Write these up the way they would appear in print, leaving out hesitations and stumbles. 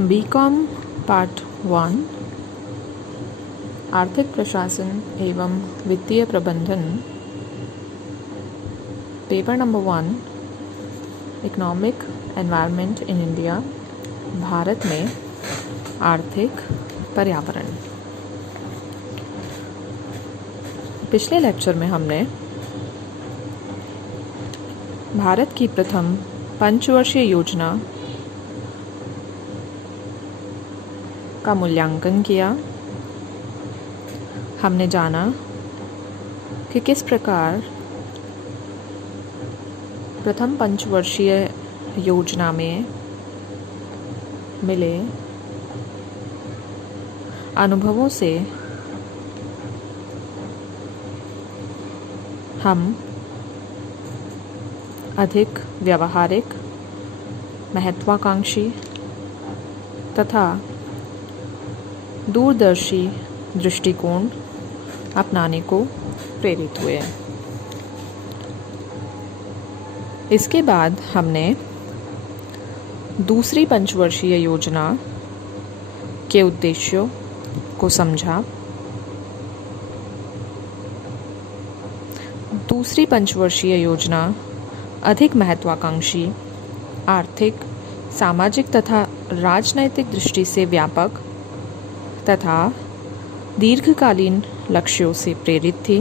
BCom part 1 आर्थिक प्रशासन एवं वित्तीय प्रबंधन, paper number 1 economic environment in India, Bharat में आर्थिक पर्यावरण। पिछले लेक्चर में हमने भारत की प्रथम पंचवर्षीय योजना का मूल्यांकन किया। हमने जाना कि किस प्रकार प्रथम पंचवर्षीय योजना में मिले अनुभवों से हम अधिक व्यावहारिक, महत्वाकांक्षी तथा दूरदर्शी दृष्टिकोण अपनाने को प्रेरित हुए। इसके बाद हमने दूसरी पंचवर्षीय योजना के उद्देश्यों को समझा। दूसरी पंचवर्षीय योजना अधिक महत्वाकांक्षी, आर्थिक, सामाजिक तथा राजनैतिक दृष्टि से व्यापक तथा दीर्घकालीन लक्ष्यों से प्रेरित थी,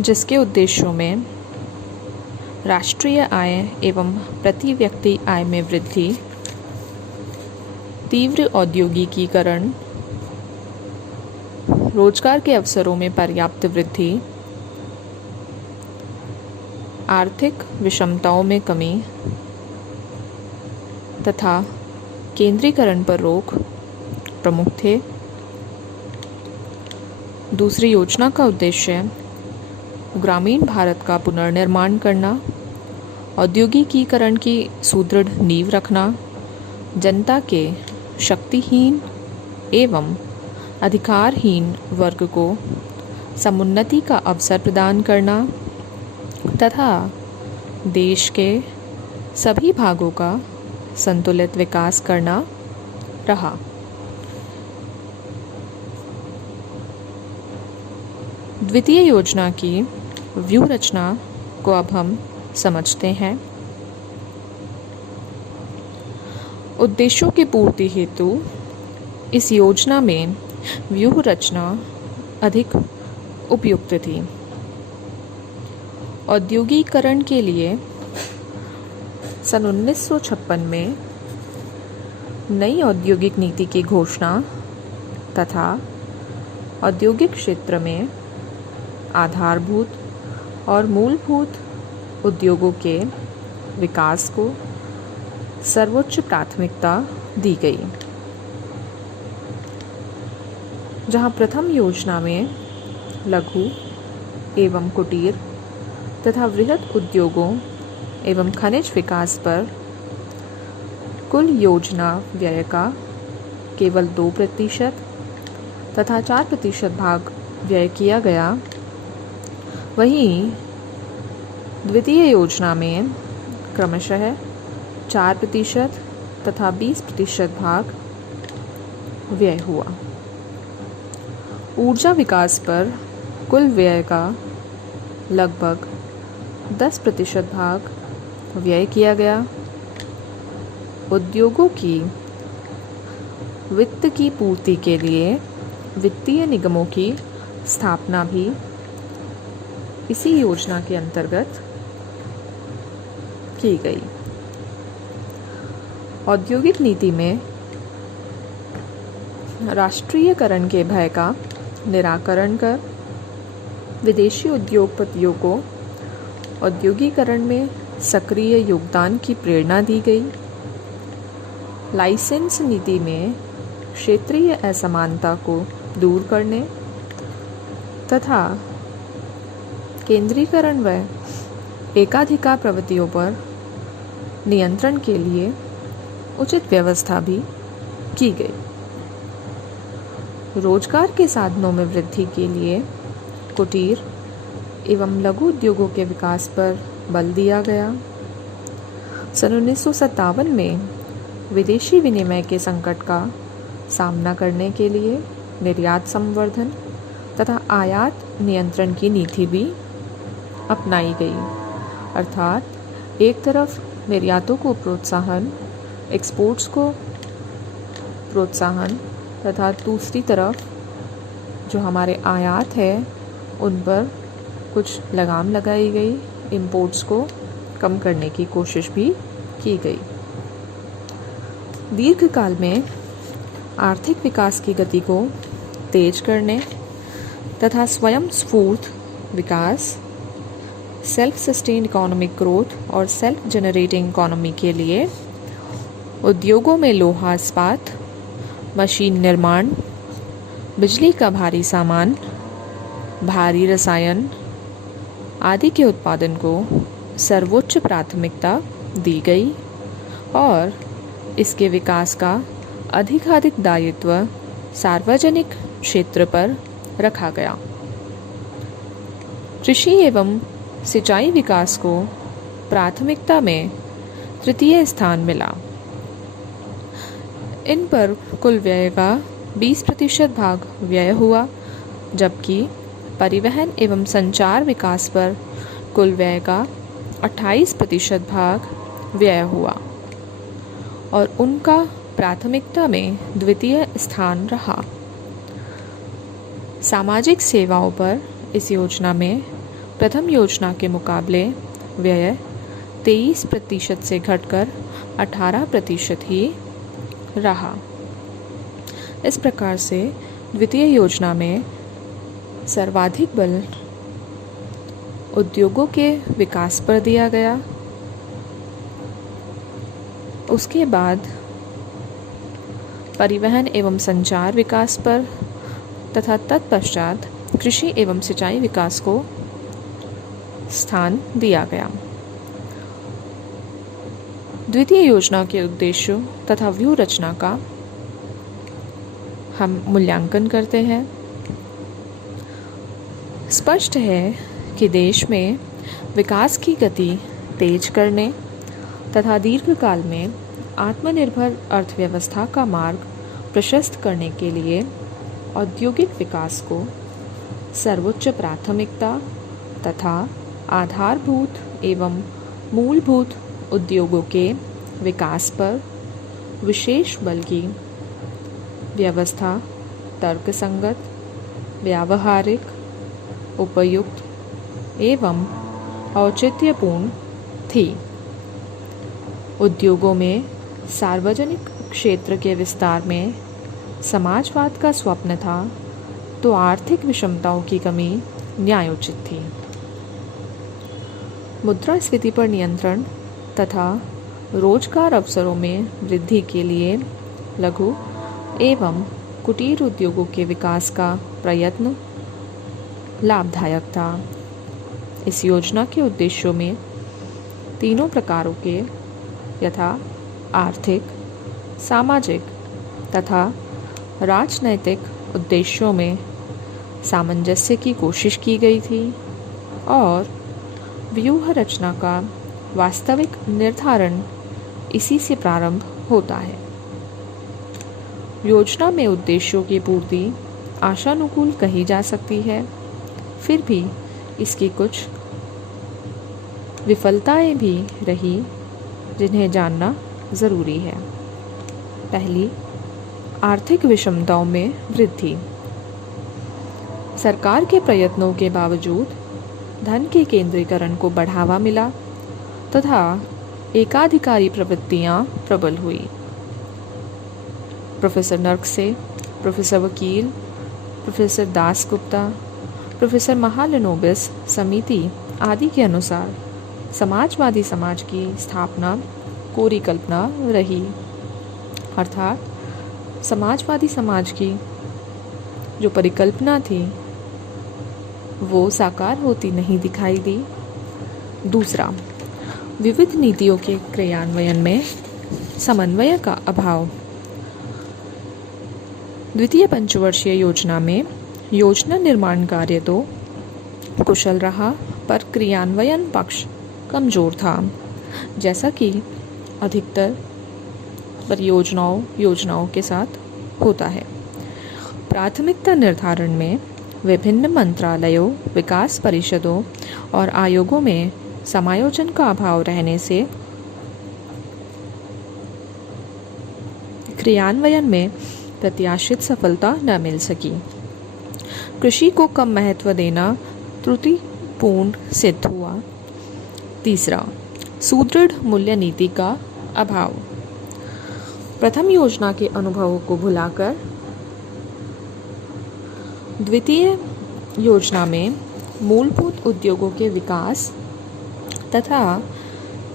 जिसके उद्देश्यों में राष्ट्रीय आय एवं प्रति व्यक्ति आय में वृद्धि, तीव्र औद्योगिकीकरण, रोजगार के अवसरों में पर्याप्त वृद्धि, आर्थिक विषमताओं में कमी तथा केंद्रीकरण पर रोक प्रमुख थे। दूसरी योजना का उद्देश्य ग्रामीण भारत का पुनर्निर्माण करना, औद्योगिकीकरण की सुदृढ़ नींव रखना, जनता के शक्तिहीन एवं अधिकारहीन वर्ग को समुन्नति का अवसर प्रदान करना तथा देश के सभी भागों का संतुलित विकास करना रहा। द्वितीय योजना की व्यूह रचना को अब हम समझते हैं। उद्देश्यों की पूर्ति हेतु इस योजना में व्यूह रचना अधिक उपयुक्त थी। औद्योगिकीकरण के लिए सन 1956 में नई औद्योगिक नीति की घोषणा तथा औद्योगिक क्षेत्र में आधारभूत और मूलभूत उद्योगों के विकास को सर्वोच्च प्राथमिकता दी गई। जहां प्रथम योजना में लघु एवं कुटीर तथा वृहद उद्योगों एवं खनिज विकास पर कुल योजना व्यय का केवल 2% तथा 4% भाग व्यय किया गया, वहीं द्वितीय योजना में क्रमशः 4% तथा 20% भाग व्यय हुआ। ऊर्जा विकास पर कुल व्यय का लगभग 10% भाग व्यय किया गया। उद्योगों की वित्त की पूर्ति के लिए वित्तीय निगमों की स्थापना भी इसी योजना के अंतर्गत की गई। औद्योगिक नीति में राष्ट्रीयकरण के भय का निराकरण कर विदेशी उद्योगपतियों को औद्योगिकीकरण में सक्रिय योगदान की प्रेरणा दी गई। लाइसेंस नीति में क्षेत्रीय असमानता को दूर करने तथा केंद्रीकरण व एकाधिकार प्रवृत्तियों पर नियंत्रण के लिए उचित व्यवस्था भी की गई। रोजगार के साधनों में वृद्धि के लिए कुटीर एवं लघु उद्योगों के विकास पर बल दिया गया। सन 1957 में विदेशी विनिमय के संकट का सामना करने के लिए निर्यात संवर्धन तथा आयात नियंत्रण की नीति भी अपनाई गई। अर्थात एक तरफ निर्यातों को प्रोत्साहन, एक्सपोर्ट्स को प्रोत्साहन तथा दूसरी तरफ जो हमारे आयात है उन पर कुछ लगाम लगाई गई, इंपोर्ट्स को कम करने की कोशिश भी की गई। दीर्घकाल में आर्थिक विकास की गति को तेज करने तथा स्वयं स्फूर्त विकास, सेल्फ सस्टेन्ड इकोनॉमिक ग्रोथ और सेल्फ जनरेटिंग इकोनॉमी के लिए उद्योगों में लोहा इस्पात, मशीन निर्माण, बिजली का भारी सामान, भारी रसायन आदि के उत्पादन को सर्वोच्च प्राथमिकता दी गई और इसके विकास का अधिकाधिक दायित्व सार्वजनिक क्षेत्र पर रखा गया। कृषि एवं सिंचाई विकास को प्राथमिकता में तृतीय स्थान मिला। इन पर कुल व्यय का 20% भाग व्यय हुआ, जबकि परिवहन एवं संचार विकास पर कुल व्यय का 28% भाग व्यय हुआ और उनका प्राथमिकता में द्वितीय स्थान रहा। सामाजिक सेवाओं पर इस योजना में प्रथम योजना के मुकाबले व्यय 23% से घटकर 18% ही रहा। इस प्रकार से द्वितीय योजना में सर्वाधिक बल उद्योगों के विकास पर दिया गया। उसके बाद परिवहन एवं संचार विकास पर तथा तत्पश्चात कृषि एवं सिंचाई विकास को स्थान दिया गया। द्वितीय योजना के उद्देश्यों तथा व्यूह रचना का हम मूल्यांकन करते हैं। स्पष्ट है कि देश में विकास की गति तेज करने तथा दीर्घकाल में आत्मनिर्भर अर्थव्यवस्था का मार्ग प्रशस्त करने के लिए औद्योगिक विकास को सर्वोच्च प्राथमिकता तथा आधारभूत एवं मूलभूत उद्योगों के विकास पर विशेष बल की व्यवस्था तर्कसंगत, व्यावहारिक, उपयुक्त एवं औचित्यपूर्ण थी। उद्योगों में सार्वजनिक क्षेत्र के विस्तार में समाजवाद का स्वप्न था, तो आर्थिक विषमताओं की कमी न्यायोचित थी। मुद्रास्फीति पर नियंत्रण तथा रोजगार अवसरों में वृद्धि के लिए लघु एवं कुटीर उद्योगों के विकास का प्रयत्न लाभदायक था। इस योजना के उद्देश्यों में तीनों प्रकारों के यथा आर्थिक, सामाजिक तथा राजनैतिक उद्देश्यों में सामंजस्य की कोशिश की गई थी और व्यूह रचना का वास्तविक निर्धारण इसी से प्रारंभ होता है। योजना में उद्देश्यों की पूर्ति आशानुकूल कही जा सकती है, फिर भी इसकी कुछ विफलताएं भी रही जिन्हें जानना ज़रूरी है। पहली, आर्थिक विषमताओं में वृद्धि। सरकार के प्रयत्नों के बावजूद धन के केंद्रीकरण को बढ़ावा मिला तथा एकाधिकारी प्रवृत्तियां प्रबल हुई। प्रोफेसर नरकसे, प्रोफेसर वकील, प्रोफेसर दासगुप्ता, प्रोफेसर महालनोबिस समिति आदि के अनुसार समाजवादी समाज की स्थापना कोरी कल्पना रही, अर्थात समाजवादी समाज की जो परिकल्पना थी वो साकार होती नहीं दिखाई दी। दूसरा, विविध नीतियों के क्रियान्वयन में समन्वय का अभाव। द्वितीय पंचवर्षीय योजना में योजना निर्माण कार्य तो कुशल रहा, पर क्रियान्वयन पक्ष कमजोर था। जैसा कि अधिकतर योजनाओं के साथ होता है। प्राथमिकता निर्धारण में विभिन्न मंत्रालयों, विकास परिषदों और आयोगों में समायोजन का अभाव रहने से क्रियान्वयन में प्रत्याशित सफलता न मिल सकी। कृषि को कम महत्व देना त्रुटिपूर्ण सिद्ध हुआ। तीसरा, सुदृढ़ मूल्य नीति का अभाव। प्रथम योजना के अनुभवों को भुलाकर द्वितीय योजना में मूलभूत उद्योगों के विकास तथा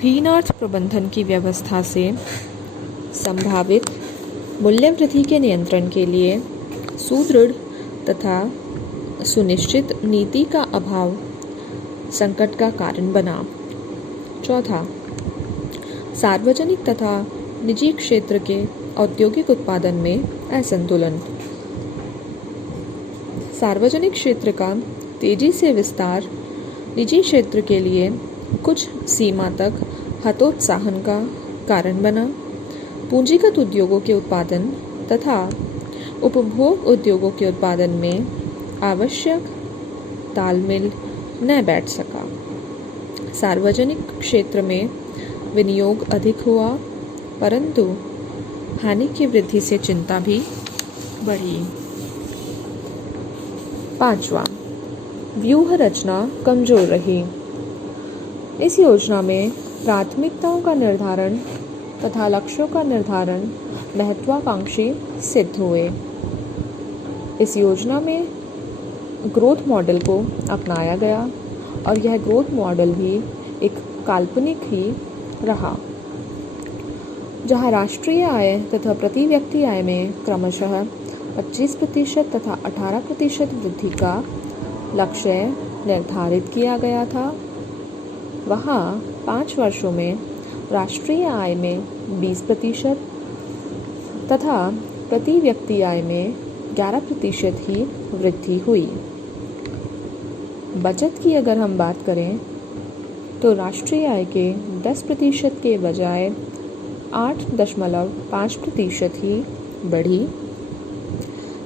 हीनार्थ प्रबंधन की व्यवस्था से संभावित मूल्य वृद्धि के नियंत्रण के लिए सुदृढ़ तथा सुनिश्चित नीति का अभाव संकट का कारण बना। चौथा, सार्वजनिक तथा निजी क्षेत्र के औद्योगिक उत्पादन में असंतुलन। सार्वजनिक क्षेत्र का तेजी से विस्तार निजी क्षेत्र के लिए कुछ सीमा तक हतोत्साहन का कारण बना। पूंजीगत उद्योगों के उत्पादन तथा उपभोग उद्योगों के उत्पादन में आवश्यक तालमेल न बैठ सका। सार्वजनिक क्षेत्र में विनियोग अधिक हुआ, परंतु हानि की वृद्धि से चिंता भी बढ़ी। पांचवा, व्यूह रचना कमजोर रही। इस योजना में प्राथमिकताओं का निर्धारण तथा लक्ष्यों का निर्धारण महत्वाकांक्षी सिद्ध हुए। इस योजना में ग्रोथ मॉडल को अपनाया गया और यह ग्रोथ मॉडल भी एक काल्पनिक ही रहा, जहां राष्ट्रीय आय तथा प्रति व्यक्ति आय में क्रमशः 25% तथा 18% वृद्धि का लक्ष्य निर्धारित किया गया था। वहां 5 वर्षों में राष्ट्रीय आय में 20% तथा प्रति व्यक्ति आय में 11% ही वृद्धि हुई। बचत की अगर हम बात करें तो राष्ट्रीय आय के 10% के बजाय 8.5% ही बढ़ी।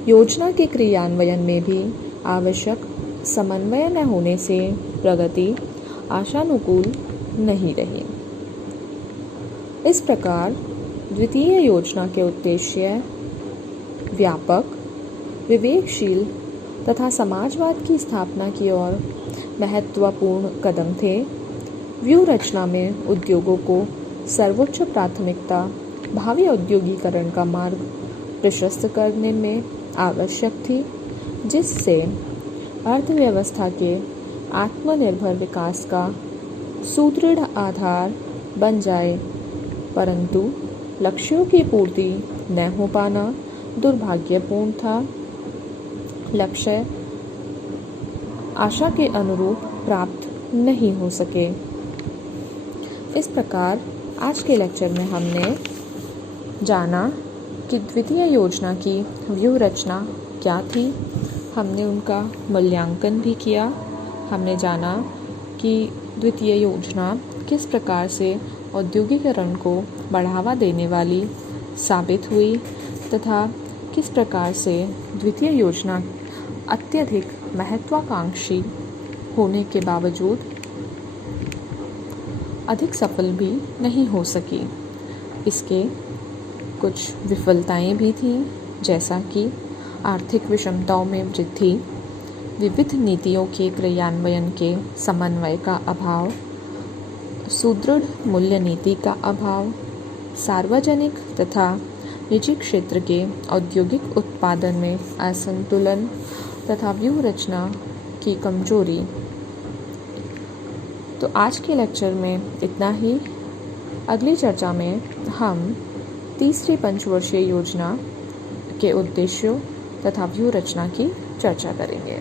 योजना के क्रियान्वयन में भी आवश्यक समन्वय न होने से प्रगति आशानुकूल नहीं रही। इस प्रकार द्वितीय योजना के उद्देश्य व्यापक, विवेकशील तथा समाजवाद की स्थापना की ओर महत्वपूर्ण कदम थे। व्यूह रचना में उद्योगों को सर्वोच्च प्राथमिकता भावी औद्योगिकरण का मार्ग प्रशस्त करने में आवश्यक थी, जिससे अर्थव्यवस्था के आत्मनिर्भर विकास का सुदृढ़ आधार बन जाए, परंतु लक्ष्यों की पूर्ति न हो पाना दुर्भाग्यपूर्ण था। लक्ष्य आशा के अनुरूप प्राप्त नहीं हो सके। इस प्रकार आज के लेक्चर में हमने जाना कि द्वितीय योजना की व्यूह रचना क्या थी, हमने उनका मूल्यांकन भी किया। हमने जाना कि द्वितीय योजना किस प्रकार से औद्योगिकरण को बढ़ावा देने वाली साबित हुई तथा किस प्रकार से द्वितीय योजना अत्यधिक महत्वाकांक्षी होने के बावजूद अधिक सफल भी नहीं हो सकी। इसके कुछ विफलताएं भी थीं, जैसा कि आर्थिक विषमताओं में वृद्धि, विविध नीतियों के क्रियान्वयन के समन्वय का अभाव, सुदृढ़ मूल्य नीति का अभाव, सार्वजनिक तथा निजी क्षेत्र के औद्योगिक उत्पादन में असंतुलन तथा व्यूह रचना की कमजोरी। तो आज के लेक्चर में इतना ही। अगली चर्चा में हम तीसरी पंचवर्षीय योजना के उद्देश्यों तथा व्यूह रचना की चर्चा करेंगे।